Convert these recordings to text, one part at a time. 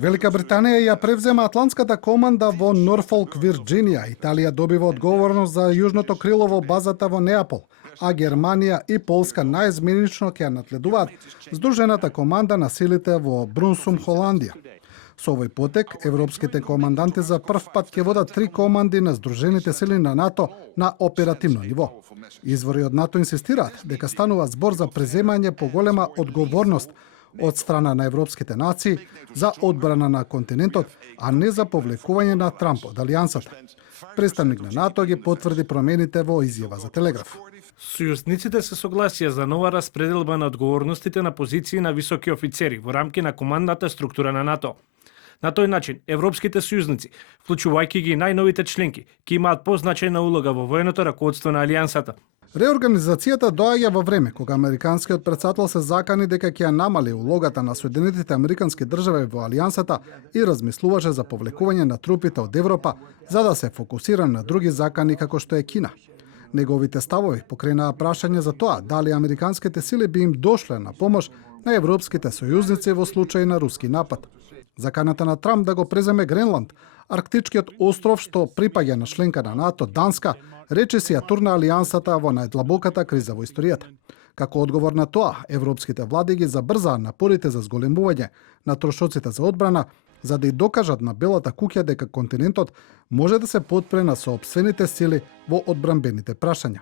Велика Британија ја превзема Атлантската команда во Норфолк, Вирџинија. Италија добива одговорност за јужното крило во базата во Неапол, а Германија и Полска најзменично ќе ја наследуваат Здружената команда на силите во Брунсум, Холандија. Со овој потек, европските команданти за прв пат ќе водат 3 команди на Здружените сили на НАТО на оперативно ниво. Извори од НАТО инсистираат дека станува збор за преземање поголема одговорност од страна на европските нации за одбрана на континентот, а не за повлекување на Трамп од алијансата. Представник на НАТО ги потврди промените во изјава за Телеграф. Сојузниците се согласија за нова распределба на одговорностите на позиции на високи офицери во рамки на командната структура на НАТО. На тој начин, европските сојузници, вклучувајќи ги најновите членки, ќе имаат позначајна улога во военото раководство на алијансата. Реорганизацијата доаѓа во време кога американскиот претседател се закани дека ќе ја намали улогата на Соединетите американски држави во алијансата и размислуваше за повлекување на трупите од Европа за да се фокусира на други закани како што е Кина. Неговите ставови покренаа прашање за тоа дали американските сили би им дошле на помош на европските сојузници во случај на руски напад. Заканата на Трамп да го преземе Гренланд, арктичкиот остров што припаѓа на членка на НАТО Данска, речиси ја турна алијансата во најдлабоката криза во историјата. Како одговор на тоа, европските влади ги забрзаа напорите за зголемување на трошоците за одбрана, за да и докажат на Белата куќа дека континентот може да се потпре на соопствените сили во одбранбените прашања.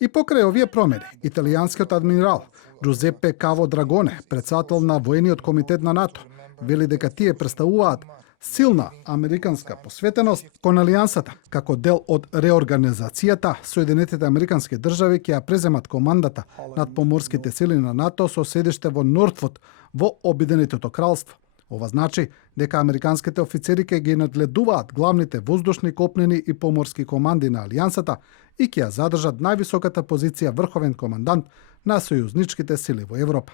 И покрај овие промени, италијанскиот адмирал Джузепе Каво Драгоне, претседател на воениот комитет на НАТО, вели дека тие представуваат силна американска посветеност кон алијансата. Како дел од реорганизацијата, Соединетите американски држави ќе ја преземат командата над поморските сили на НАТО со седиште во Нортвуд во Обединетото кралство. Ова значи дека американските офицери ќе ги надледуваат главните воздушни, копнени и поморски команди на алијансата и ќе ја задржат највисоката позиција врховен командант на сојузничките сили во Европа.